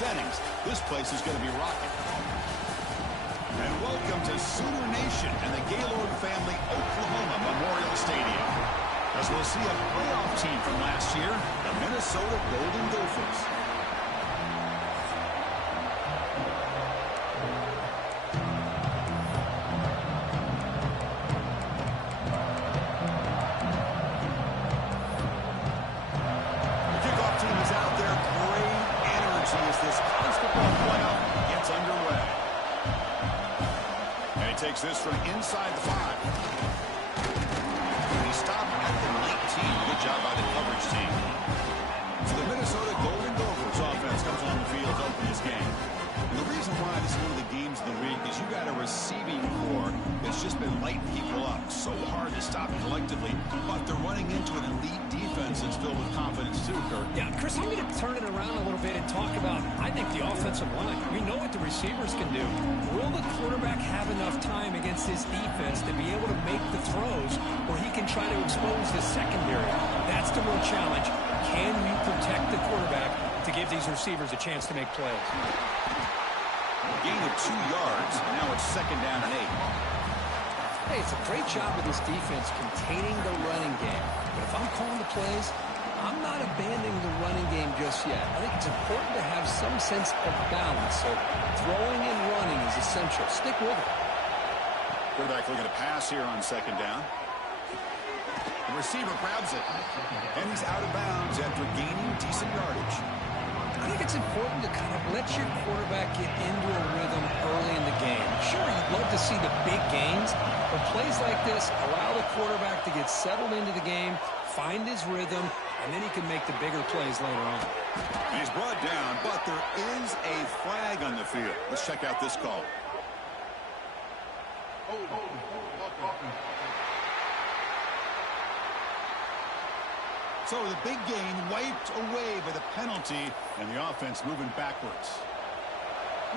settings, this place is going to be rocking. And welcome to Sooner Nation and the Gaylord Family Oklahoma Memorial Stadium, as we'll see a playoff team from last year, the Minnesota Golden Gophers. Takes this from inside the 5. He stopped at the 19. Good job by the coverage team. So the Minnesota Golden Gophers offense comes on the field to open this game. And the reason why this is one of the games of the week is you got a receiving core that's just been lighting people up. So hard to stop collectively, but they're running into an elite defense that's filled with confidence too, Kurt. Yeah, Chris, I'm going to turn it around a little bit and talk about, I think, the offensive line. We know what the receivers can do. Will the quarterback have enough time against this defense to be able to make the throws where he can try to expose the secondary? That's the real challenge. Can you protect the quarterback to give these receivers a chance to make plays? Gain of 2 yards. Now it's 2nd down and 8. Hey, it's a great job of this defense containing the running game. But if I'm calling the plays, I'm not abandoning the running game just yet. I think it's important to have some sense of balance. So throwing and running is essential. Stick with it. Quarterback looking to pass here on 2nd down. The receiver grabs it. And he's out of bounds after gaining decent yardage. I think it's important to kind of let your quarterback get into a rhythm early in the game. Sure, you'd love to see the big gains, but plays like this allow the quarterback to get settled into the game, find his rhythm, and then he can make the bigger plays later on. And he's brought down, but there is a flag on the field. Let's check out this call. So the big gain wiped away by the penalty, and the offense moving backwards.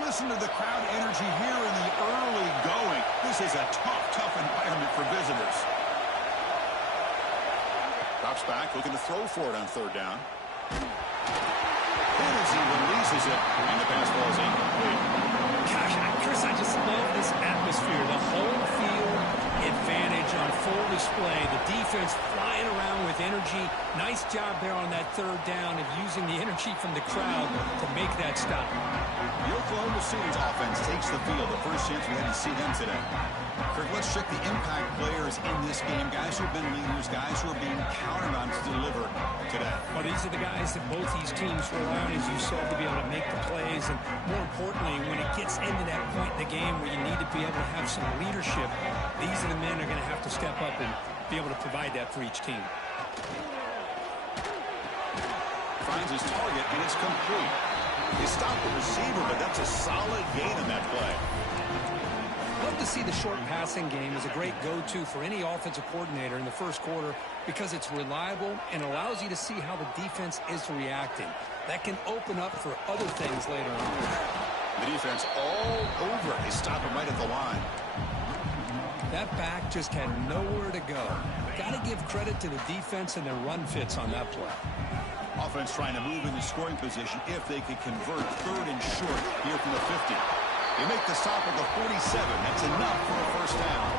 Listen to the crowd energy here in the early going. This is a tough environment for visitors. Drops back, looking to throw for it on 3rd down. And as he releases it, and the pass ball is incomplete. Gosh, Chris, I just love this atmosphere. The home field advantage on full display. The defense flying around with energy. Nice job there on that 3rd down of using the energy from the crowd to make that stop. The Oklahoma Sooners offense takes the field. The first chance we had to see them today. Kirk, let's check the impact players in this game. Guys who have been leaders, guys who are being counted on to deliver today. Well, these are the guys that both these teams rely on, as you said, to be able to make the plays. And more importantly, when it gets into that point in the game where you need to be able to have some leadership, these are the men who are going to have to step up and be able to provide that for each team. Finds his target, and it's complete. He stopped the receiver, but that's a solid gain on that play. Love to see the short passing game as a great go-to for any offensive coordinator in the first quarter because it's reliable and allows you to see how the defense is reacting. That can open up for other things later on. The defense all over it. They stop him right at the line. That back just had nowhere to go. Got to give credit to the defense and their run fits on that play. Offense trying to move in the scoring position if they could convert 3rd and short here from the 50. They make the stop at the 47. That's enough for a first down.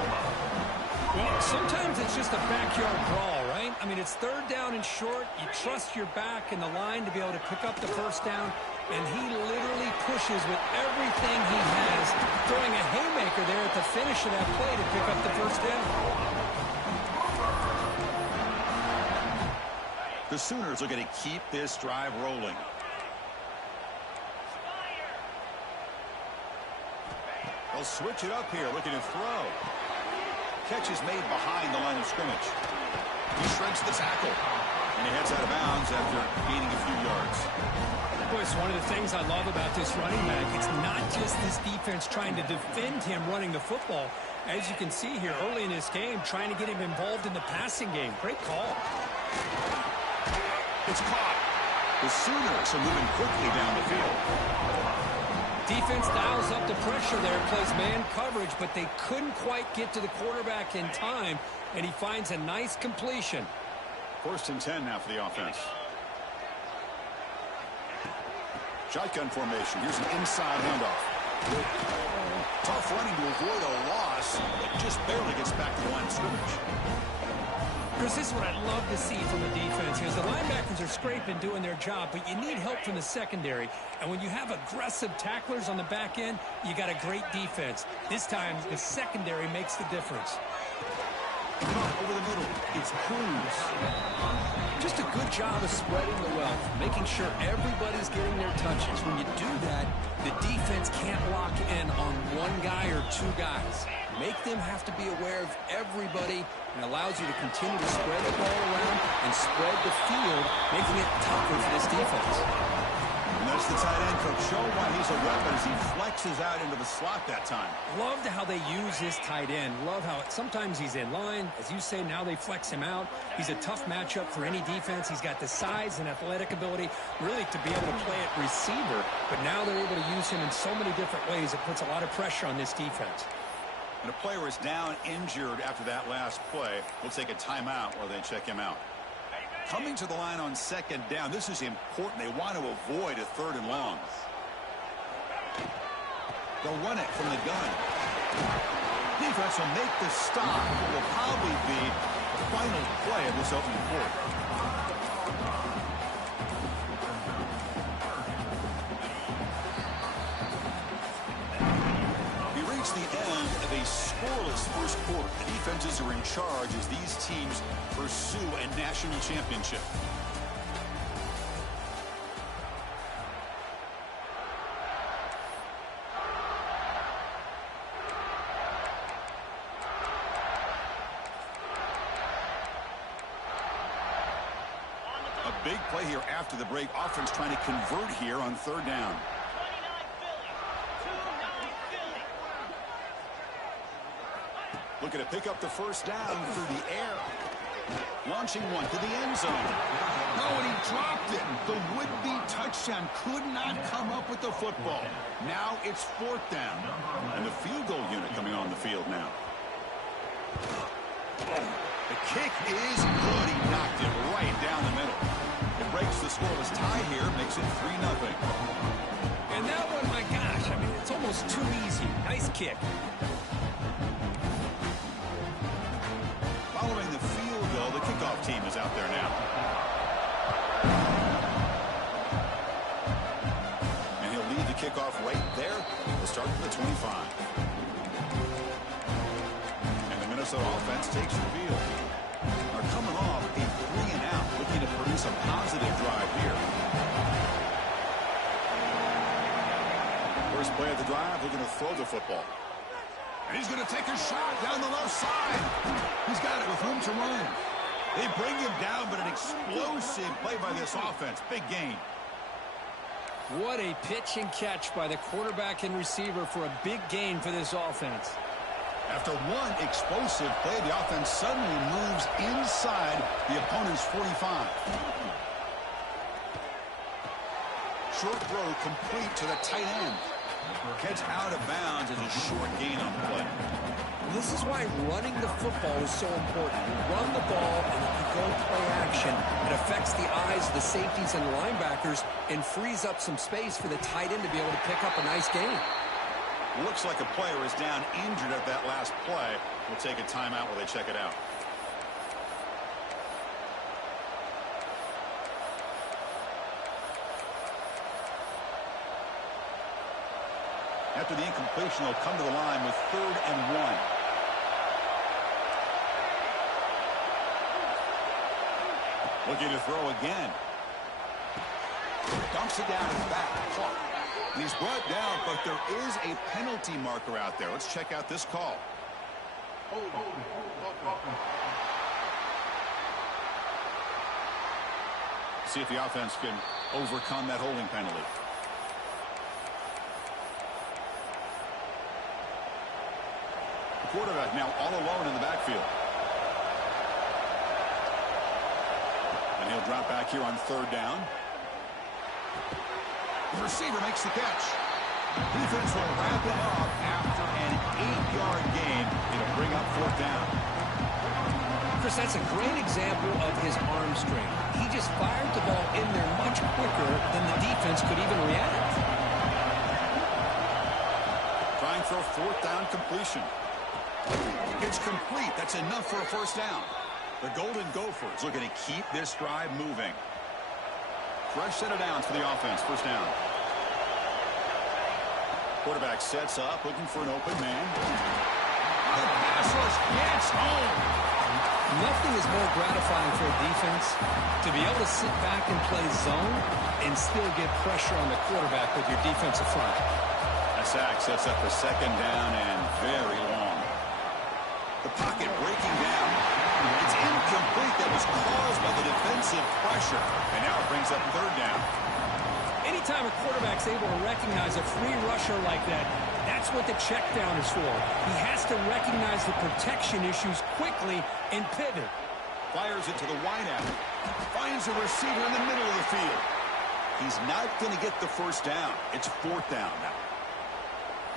Well, sometimes it's just a backyard brawl, right? I mean, it's 3rd down and short. You trust your back in the line to be able to pick up the first down, and he literally pushes with everything he has, throwing a haymaker there at the finish of that play to pick up the first down. The Sooners are going to keep this drive rolling. They'll switch it up here, looking to throw. Catch is made behind the line of scrimmage. He shreds the tackle, and he heads out of bounds after gaining a few yards. Boy, it's one of the things I love about this running back. It's not just this defense trying to defend him running the football. As you can see here early in this game, trying to get him involved in the passing game. Great call. It's caught. The Sooners are moving quickly down the field. Defense dials up the pressure there, plays man coverage, but they couldn't quite get to the quarterback in time, and he finds a nice completion. 1st and 10 now for the offense. Shotgun formation. Here's an inside handoff. Tough running to avoid a loss, but just barely gets back to the line of scrimmage. Chris, this is what I love to see from the defense. Because the linebackers are scraping, doing their job, but you need help from the secondary. And when you have aggressive tacklers on the back end, you got a great defense. This time, the secondary makes the difference. Over the middle, it's Cruz. Just a good job of spreading the wealth, making sure everybody's getting their touches. When you do that, the defense can't lock in on one guy or two guys. Make them have to be aware of everybody, and allows you to continue to spread the ball around and spread the field, making it tougher for this defense. And that's the tight end coach showing why he's a weapon as he flexes out into the slot that time. Loved how they use this tight end. Love how sometimes he's in line. As you say, now they flex him out. He's a tough matchup for any defense. He's got the size and athletic ability really to be able to play at receiver. But now they're able to use him in so many different ways. It puts a lot of pressure on this defense. And a player is down injured after that last play. We'll take a timeout while they check him out. Coming to the line on second down. This is important. They want to avoid a third and long. They'll run it from the gun. Defense will make the stop. It will probably be the final play of this opening quarter. The end of a scoreless first quarter. The defenses are in charge as these teams pursue a national championship. A big play here after the break. Offense trying to convert here on third down. Looking to pick up the first down through the air. Launching one to the end zone. Oh, and he dropped it. The would-be touchdown could not come up with the football. Now it's fourth down. And the field goal unit coming on the field now. The kick is good. He knocked it right down the middle. It breaks the scoreless tie here, makes it 3-0. And that one, my gosh, I mean, it's almost too easy. Nice kick. Following the field goal, the kickoff team is out there now. And he'll lead the kickoff right there. We'll start from the 25. And the Minnesota offense takes the field. They're coming off a 3-and-out, looking to produce a positive drive here. First play of the drive, we're going to throw the football. And he's going to take a shot down the left side. He's got it with room to run. They bring him down, but an explosive play by this offense. Big gain. What a pitch and catch by the quarterback and receiver for a big gain for this offense. After one explosive play, the offense suddenly moves inside the opponent's 45. Short throw complete to the tight end. Catch out of bounds as a short gain on the play. This is why running the football is so important. You run the ball, and if you go play action, it affects the eyes of the safeties and linebackers and frees up some space for the tight end to be able to pick up a nice gain. Looks like a player is down injured at that last play. We'll take a timeout while they check it out. After the incompletion, they'll come to the line with 3rd and 1. Looking to throw again. Dumps it down his back. And he's brought down, but there is a penalty marker out there. Let's check out this call. See if the offense can overcome that holding penalty. Quarterback now all alone in the backfield. And he'll drop back here on 3rd down. The receiver makes the catch. Defense will wrap him up after an 8-yard gain. It'll bring up 4th down. Chris, that's a great example of his arm strength. He just fired the ball in there much quicker than the defense could even react. Trying for a fourth down completion. It's complete. That's enough for a first down. The Golden Gophers looking to keep this drive moving. Fresh set of downs for the offense. First down. Quarterback sets up, looking for an open man. The pass rush gets home. Nothing is more gratifying for a defense to be able to sit back and play zone and still get pressure on the quarterback with your defensive front. A sack sets up a second down and very long. The pocket breaking down. It's incomplete. That was caused by the defensive pressure. And now it brings up third down. Anytime a quarterback's able to recognize a free rusher like that, that's what the check down is for. He has to recognize the protection issues quickly and pivot. Fires it to the wideout. Finds a receiver in the middle of the field. He's not going to get the first down. It's fourth down now.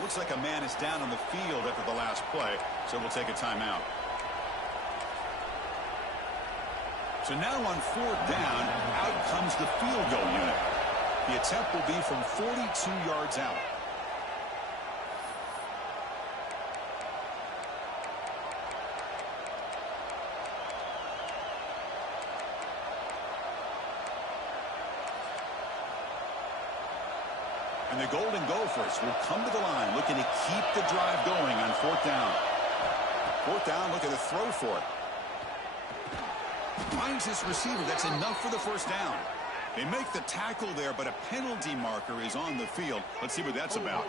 Looks like a man is down on the field after the last play, so we'll take a timeout. So now on fourth down, out comes the field goal unit. The attempt will be from 42 yards out. And the Golden Gophers will come to the line looking to keep the drive going on fourth down. Fourth down, looking to throw for it. Finds his receiver. That's enough for the first down. They make the tackle there, but a penalty marker is on the field. Let's see what that's about.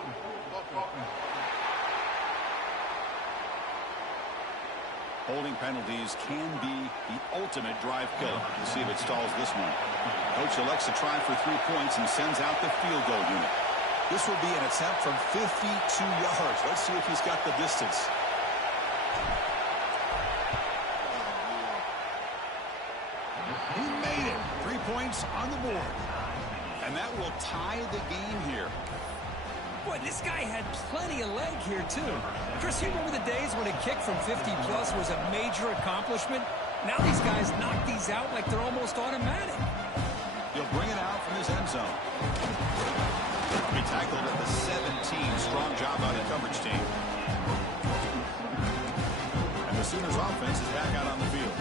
Holding penalties can be the ultimate drive killer. Let's see if it stalls this one. Coach elects to try for 3 points and sends out the field goal unit. This will be an attempt from 52 yards. Let's see if he's got the distance. He made it. 3 points on the board. And that will tie the game here. Boy, this guy had plenty of leg here, too. Chris, you remember the days when a kick from 50-plus was a major accomplishment? Now these guys knock these out like they're almost automatic. He'll bring it out from his end zone. He tackled at the 17. Strong job by the coverage team. And the Sooners offense is back out on the field.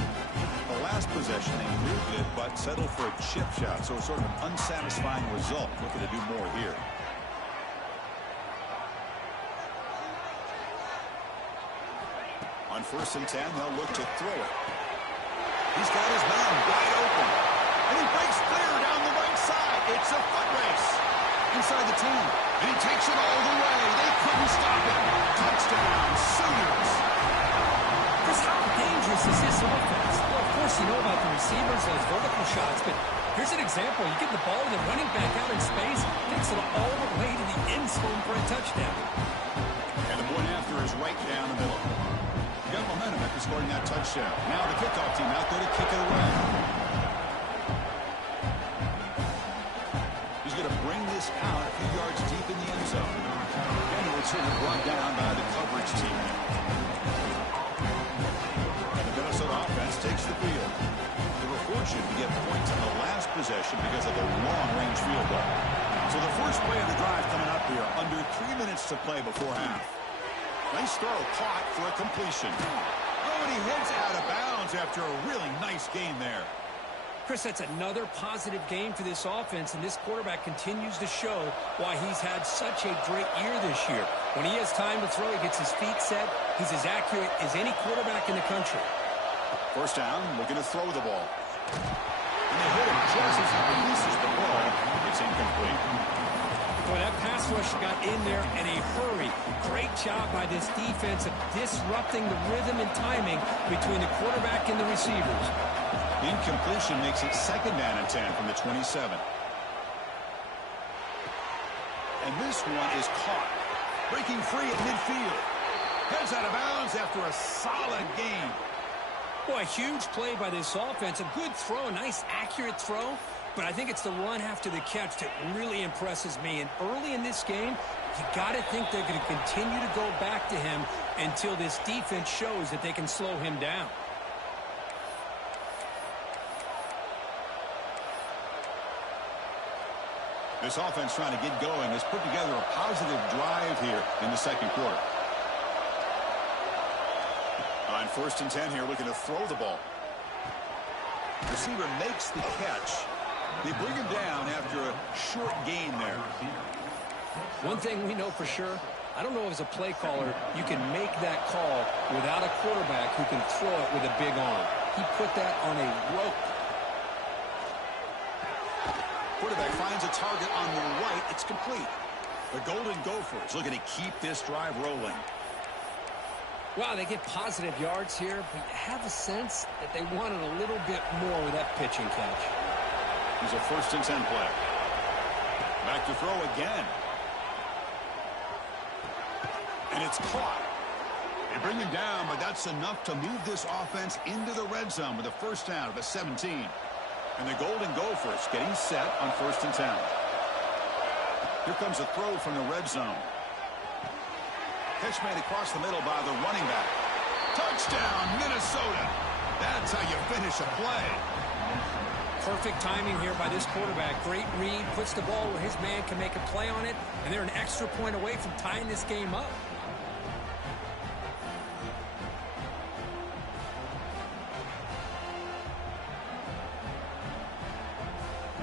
The last possession, they moved it, but settled for a chip shot. So sort of an unsatisfying result. Looking to do more here. On 1st and 10, they'll look to throw it. He's got his man wide open. And he breaks clear down the right side. It's a foot race. Inside the 10. And he takes it all the way. They couldn't stop him. Touchdown, Sooners. Chris, how dangerous is this offense? Well, of course, you know about the receivers, those vertical shots, but here's an example. You get the ball to the running back out in space, takes it all the way to the end zone for a touchdown. And the point after is right down the middle. Got momentum after scoring that touchdown. Now the kickoff team out there to kick it away. He's going to bring this out a few yards deep in the end zone. And it's sort of brought down by the coverage team. And the Minnesota offense takes the field. They were fortunate to get points on the last possession because of a long-range field goal. So the first play of the drive coming up here, under 3 minutes to play before half. Nice throw, caught for a completion. Oh, and he heads out of bounds after a really nice gain there. Chris, that's another positive game for this offense, and this quarterback continues to show why he's had such a great year this year. When he has time to throw, he gets his feet set. He's as accurate as any quarterback in the country. First down, looking to throw the ball. And they hit him just as he releases the ball. It's incomplete. Boy, that pass rush got in there in a hurry. Great job by this defense of disrupting the rhythm and timing between the quarterback and the receivers. The incompletion makes it second down and 10 from the 27. And this one is caught. Breaking free at midfield. Heads out of bounds after a solid game. Boy, a huge play by this offense. A good throw, a nice accurate throw. But I think it's the run after the catch that really impresses me. And early in this game, you got to think they're going to continue to go back to him until this defense shows that they can slow him down. This offense trying to get going has put together a positive drive here in the second quarter. On 1st and 10 here, looking to throw the ball. Receiver makes the catch. They bring him down after a short gain there. One thing we know for sure, I don't know if as a play caller you can make that call without a quarterback who can throw it with a big arm. He put that on a rope. Quarterback finds a target on the right. It's complete. The Golden Gophers looking to keep this drive rolling. Wow, they get positive yards here, but you have a sense that they wanted a little bit more with that pitch and catch. Here's a 1st and 10 play. Back to throw again. And it's caught. They bring him down, but that's enough to move this offense into the red zone with a 1st down at the 17. And the Golden Gophers getting set on 1st and 10. Here comes a throw from the red zone. Catch made across the middle by the running back. Touchdown, Minnesota. That's how you finish a play. Perfect timing here by this quarterback. Great read, puts the ball where his man can make a play on it, and they're an extra point away from tying this game up.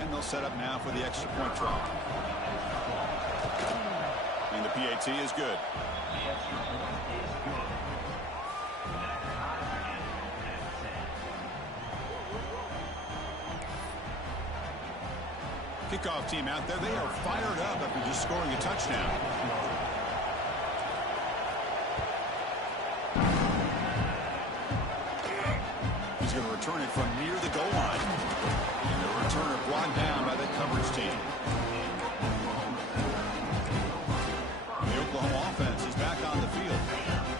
And they'll set up now for the extra point try. And the PAT is good. Kickoff team out there. They are fired up after just scoring a touchdown. He's going to return it from near the goal line. And the returner brought down by the coverage team. The Oklahoma offense is back on the field.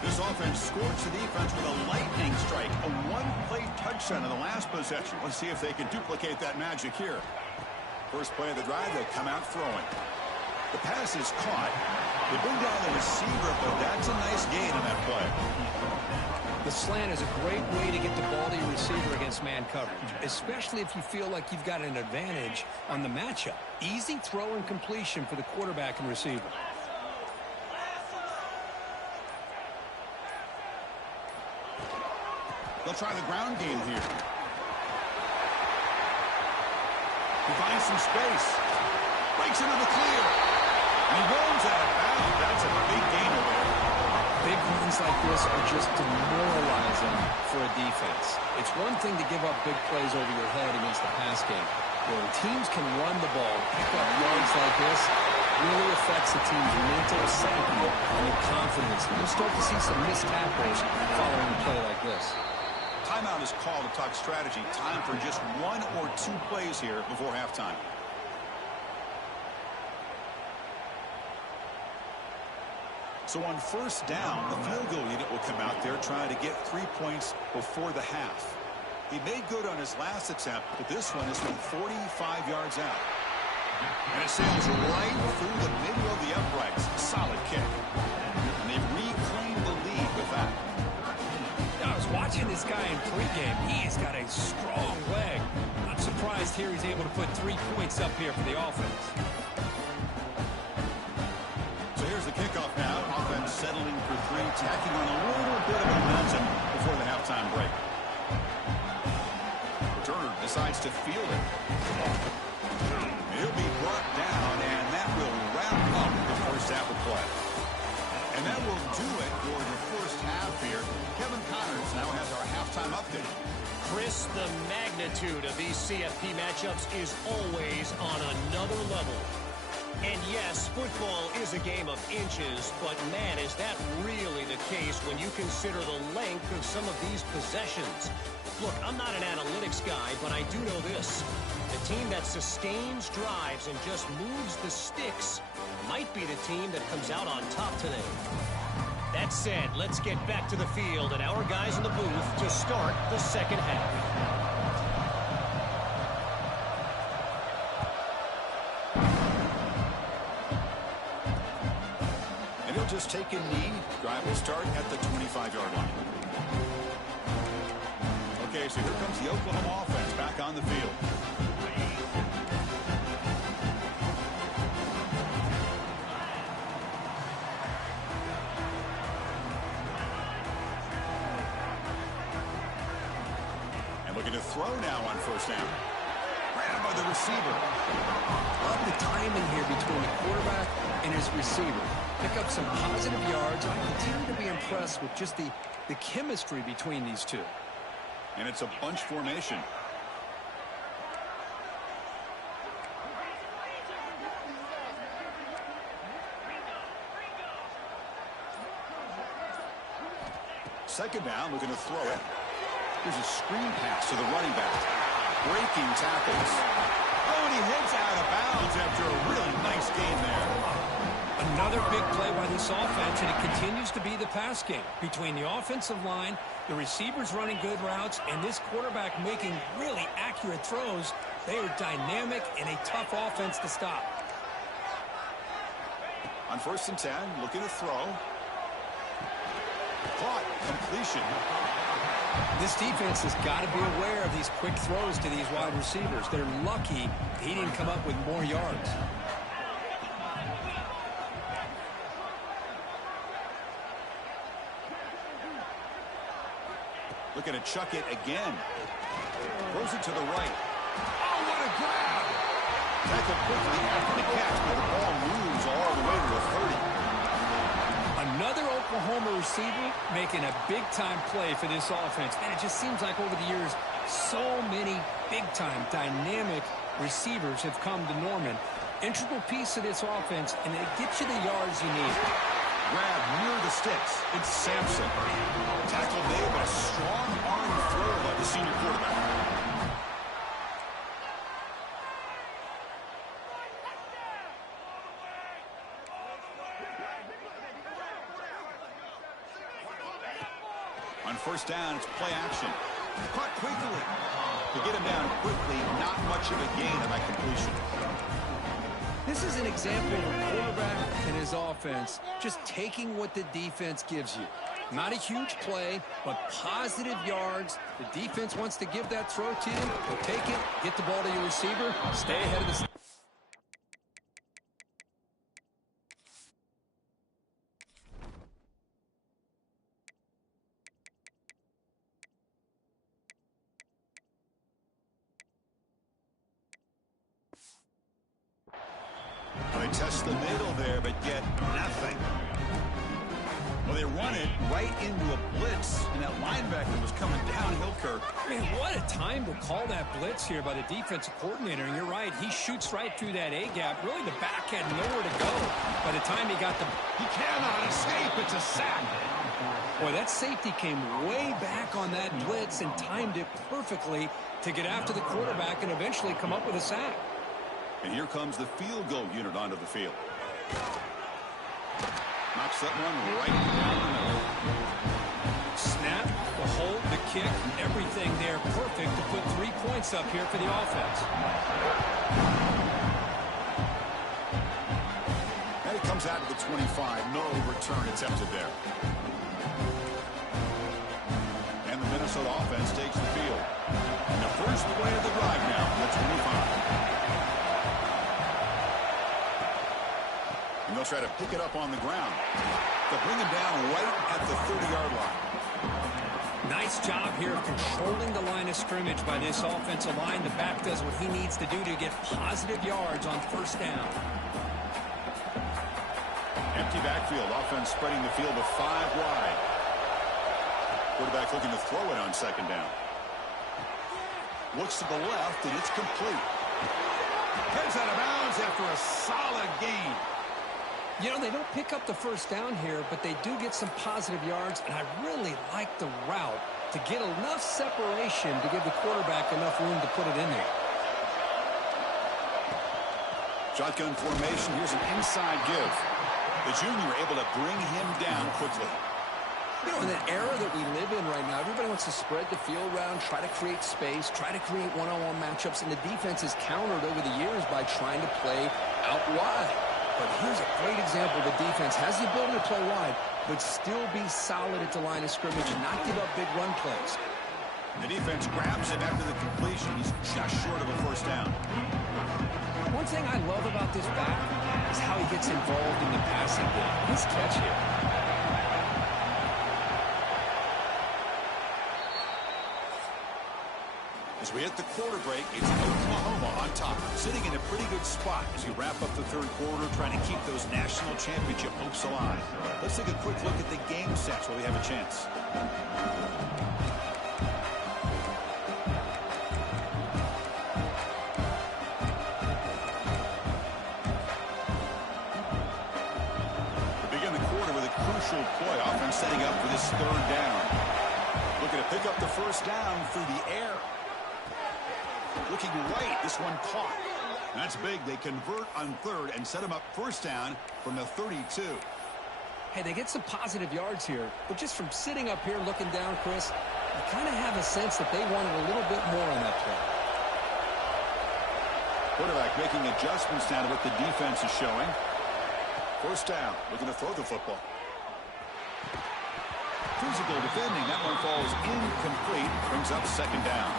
This offense scorched the defense with a lightning strike. A one-play touchdown in the last possession. Let's see if they can duplicate that magic here. First play of the drive, they'll come out throwing. The pass is caught. They bring down the receiver, but that's a nice gain on that play. The slant is a great way to get the ball to your receiver against man coverage, especially if you feel like you've got an advantage on the matchup. Easy throw and completion for the quarterback and receiver. They'll try the ground game here. He finds some space. Breaks into the clear. And he runs out of bounds. That's a big gain away. Big runs like this are just demoralizing for a defense. It's one thing to give up big plays over your head against the pass game. When teams can run the ball, pick up yards like this, really affects the team's mental psyche and their confidence. You'll start to see some missed tackles following a play like this. Timeout is called to talk strategy. Time for just 1 or 2 plays here before halftime. So on 1st down, the field goal unit will come out there trying to get 3 points before the half. He made good on his last attempt, but this one is from 45 yards out. And it sails right through the middle of the uprights. Solid kick. And they reclaim the lead with that. I was watching this guy in pregame. He's got a strong leg. I'm surprised here he's able to put 3 points up here for the offense. So here's the kickoff now. Offense settling for 3, tacking on a little bit of momentum before the halftime break. Returner decides to field it. He'll be brought down, and that will wrap up the first half of play. And that will do it for the first half here. Kevin Connors now has our halftime update. Chris, the magnitude of these CFP matchups is always on another level. And yes, football is a game of inches, but man, is that really the case when you consider the length of some of these possessions. Look, I'm not an analytics guy, but I do know this. The team that sustains drives and just moves the sticks might be the team that comes out on top today. That said, let's get back to the field and our guys in the booth to start the second half. Just take a knee. Drive will start at the 25-yard line. Okay, so here comes the Oklahoma offense back on the field. to throw now on first down. Grabbed by the receiver. Love the timing here between the quarterback and his receiver. Pick up some positive yards. I continue to be impressed with just the chemistry between these two. And it's a bunch formation. Second down, looking to throw it. Here's a screen pass to the running back. Breaking tackles. Oh, and he heads out of bounds after a really nice game there. Another big play by this offense, and it continues to be the pass game. Between the offensive line, the receivers running good routes, and this quarterback making really accurate throws, they are dynamic and a tough offense to stop. On first and 10, looking to throw. Caught. Completion. This defense has got to be aware of these quick throws to these wide receivers. They're lucky he didn't come up with more yards. Looking to chuck it again. Throws it to the right. Oh, what a grab! Tackled quickly after the catch, but the ball moves all the way to the 30. Another Oklahoma receiver making a big-time play for this offense. And it just seems like over the years, so many big-time, dynamic receivers have come to Norman. Integral piece of this offense, and it gets you the yards you need. Grab near the sticks. It's Sampson. Tackle made, but a strong arm throw by the senior quarterback. On first down, it's play action. Caught quickly. To get him down quickly, not much of a gain on that completion. This is an example of a quarterback and his offense just taking what the defense gives you. Not a huge play, but positive yards. The defense wants to give that throw to you. You'll take it, get the ball to your receiver, stay ahead of the... They test the middle there, but get nothing. Well, they run it right into a blitz, and that linebacker was coming downhill, Kirk. Man, what a time to call that blitz here by the defensive coordinator. And you're right, he shoots right through that A-gap. Really, the back had nowhere to go by the time he got the... He cannot escape. It's a sack. Boy, that safety came way back on that blitz and timed it perfectly to get after the quarterback and eventually come up with a sack. And here comes the field goal unit onto the field. Knocks that one right down the middle. Snap, the hold, the kick, everything there perfect to put 3 points up here for the offense. And it comes out to the 25. No return attempted there. And the Minnesota offense takes the field. And the first play of the drive now from the 25. And they'll try to pick it up on the ground. They'll bring him down right at the 30-yard line. Nice job here of controlling the line of scrimmage by this offensive line. The back does what he needs to do to get positive yards on first down. Empty backfield. Offense spreading the field with 5 wide. Quarterback looking to throw it on second down. Looks to the left, and it's complete. Heads out of bounds after a solid gain. You know, they don't pick up the first down here, but they do get some positive yards, and I really like the route to get enough separation to give the quarterback enough room to put it in there. Shotgun formation. Here's an inside give. The junior able to bring him down quickly. You know, in the era that we live in right now, everybody wants to spread the field around, try to create space, try to create one-on-one matchups, and the defense is countered over the years by trying to play out wide. But here's a great example. The defense has the ability to play wide, but still be solid at the line of scrimmage and not give up big run plays. The defense grabs him after the completion. He's just short of a first down. One thing I love about this back is how he gets involved in the passing game. His catch here. We hit the quarter break. It's Oklahoma on top, sitting in a pretty good spot as you wrap up the third quarter, trying to keep those national championship hopes alive. Let's take a quick look at the game stats while we have a chance. We begin the quarter with a crucial play. Offense setting up for this third down. Looking to pick up the first down through the air. Looking right, this one caught. That's big. They convert on third and set him up first down from the 32. Hey, they get some positive yards here, but just from sitting up here looking down, Chris, you kind of have a sense that they wanted a little bit more on that play. Quarterback making adjustments now to what the defense is showing. First down, looking to throw the football. Physical defending. That one falls incomplete. Brings up second down.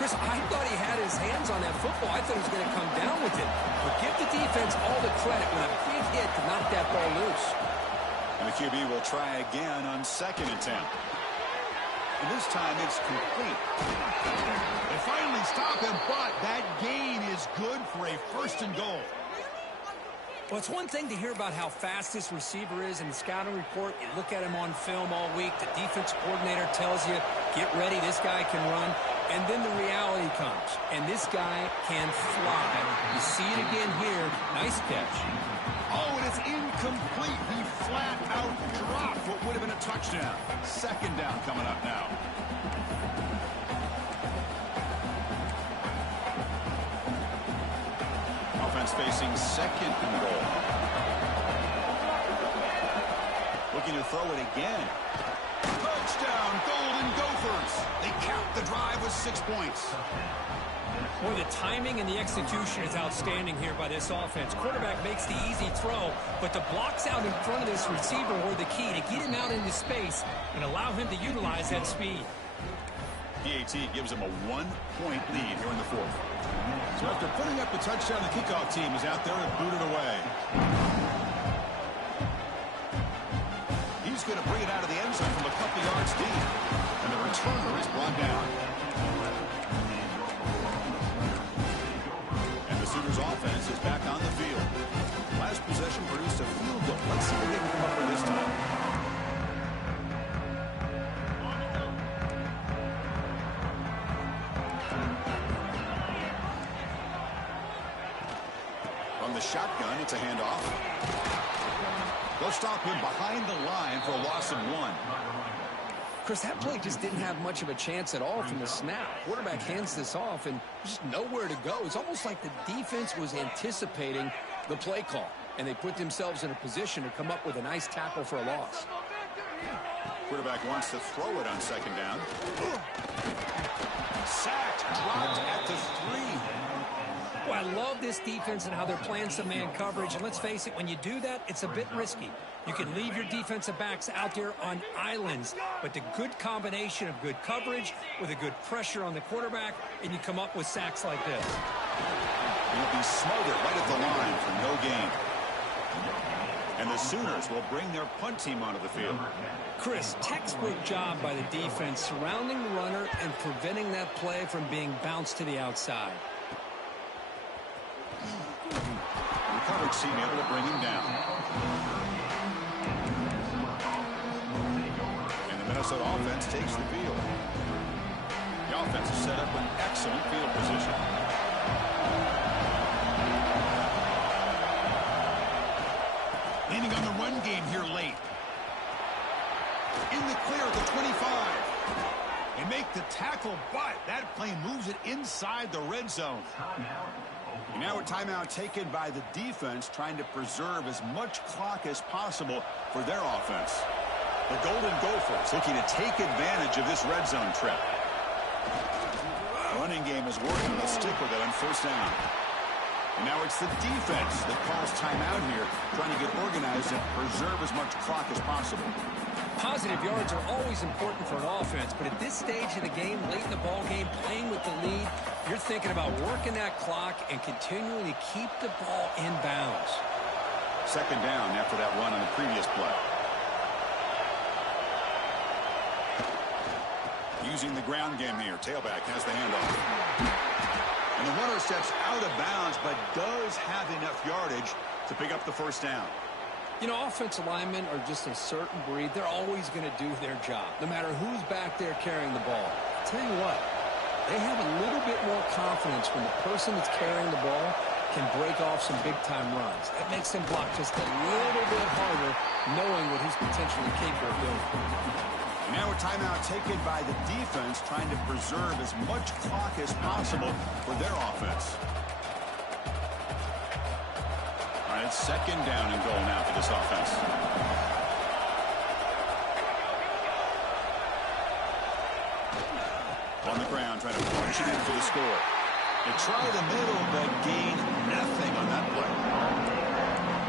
Chris, I thought he had his hands on that football. I thought he was going to come down with it. But give the defense all the credit with a big hit to knock that ball loose. And the QB will try again on second attempt. And this time it's complete. They finally stop him, but that gain is good for a first and goal. Well, it's one thing to hear about how fast this receiver is in the scouting report. You look at him on film all week. The defense coordinator tells you, get ready, this guy can run. And then the reality comes, and this guy can fly. You see it again here. Nice catch. Oh, and it's incomplete. He flat out dropped what would have been a touchdown. Second down coming up now. Offense facing second and goal. Looking to throw it again. Touchdown, Golden Gophers. They cap the drive with 6 points. Boy, the timing and the execution is outstanding here by this offense. Quarterback makes the easy throw, but the blocks out in front of this receiver were the key to get him out into space and allow him to utilize that speed. PAT gives him a 1-point lead here in the fourth. So after putting up the touchdown, the kickoff team is out there and booted away. He's going to bring it out of the end zone from a couple yards deep. And the returner is brought down. And the Sooners offense is back on the field. Last possession produced a field goal. Let's see what they can come up with this time. From the shotgun, it's a handoff. They'll stop him behind the line for a loss of 1. Chris, that play just didn't have much of a chance at all from the snap. Quarterback hands this off and just nowhere to go. It's almost like the defense was anticipating the play call, and they put themselves in a position to come up with a nice tackle for a loss. Quarterback wants to throw it on second down. Sacked, dropped at the 3. Well, I love this defense and how they're playing some man coverage. And let's face it, when you do that, it's a bit risky. You can leave your defensive backs out there on islands, but the good combination of good coverage with a good pressure on the quarterback, and you come up with sacks like this. He'll be smothered right at the line for no gain. And the Sooners will bring their punt team onto the field. Chris, textbook job by the defense surrounding the runner and preventing that play from being bounced to the outside. The coverage team able to bring him down. And the Minnesota offense takes the field. The offense is set up in excellent field position. Leaning on the run game here late. In the clear at the 25. They make the tackle, but that play moves it inside the red zone. And now a timeout taken by the defense, trying to preserve as much clock as possible for their offense. The Golden Gophers looking to take advantage of this red zone trip. Running game is working. They'll stick with it on first down. And now it's the defense that calls timeout here, trying to get organized and preserve as much clock as possible. Positive yards are always important for an offense, but at this stage of the game, late in the ball game, playing with the lead, you're thinking about working that clock and continuing to keep the ball in bounds. Second down after that run on the previous play. using the ground game here. Tailback has the handoff. And the runner steps out of bounds, but does have enough yardage to pick up the first down. You know, offensive linemen are just a certain breed. They're always going to do their job, no matter who's back there carrying the ball. I'll tell you what, they have a little bit more confidence when the person that's carrying the ball can break off some big-time runs. That makes them block just a little bit harder, knowing what he's potentially capable of doing. Now a timeout taken by the defense, trying to preserve as much clock as possible for their offense. All right, it's second down and goal now for this offense. On the ground, trying to punch it in for the score. They try the middle, but gain nothing on that play.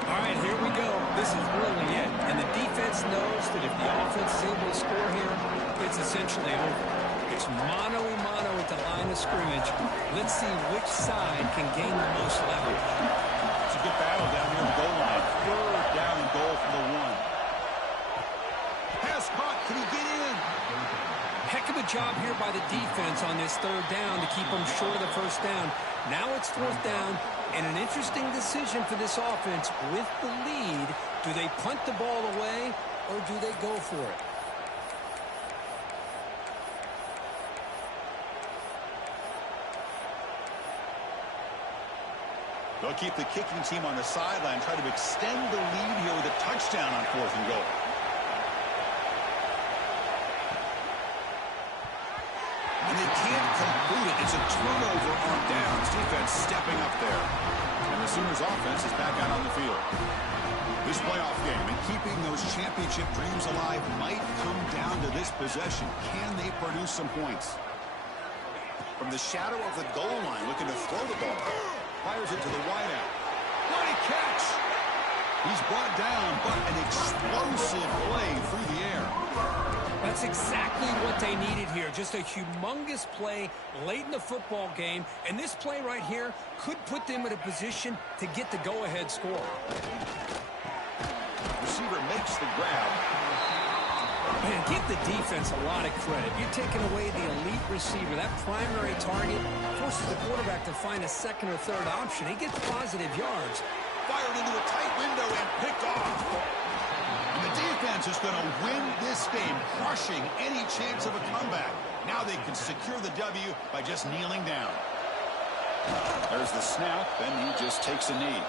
All right, here we go. This is really it. And the defense knows that if the offense is able to score here, it's essentially over. It's mano-a-mano at the line of scrimmage. Let's see which side can gain the most leverage. It's a good battle down here on the goal line. Third down and goal for the one. Pass caught. Can he get in? Heck of a job here by the defense on this third down to keep them short of the first down. Now it's fourth down, and an interesting decision for this offense with the lead. Do they punt the ball away, or do they go for it? They'll keep the kicking team on the sideline, try to extend the lead here with a touchdown on fourth and goal. And they can't conclude it. It's a turnover on downs. Defense stepping up there. And the Sooners offense is back out on the field. This playoff game and keeping those championship dreams alive might come down to this possession. Can they produce some points? From the shadow of the goal line, looking to throw the ball. Fires it to the wideout. What a catch! He's brought down, but an explosive play through the air. That's exactly what they needed here. Just a humongous play late in the football game. And this play right here could put them in a position to get the go-ahead score. Receiver makes the grab. Man, give the defense a lot of credit. You're taking away the elite receiver. That primary target forces the quarterback to find a second or third option. He gets positive yards. Fired into a tight window and picked off. And the defense is going to win this game, crushing any chance of a comeback. Now they can secure the W by just kneeling down. There's the snap, and he just takes a knee.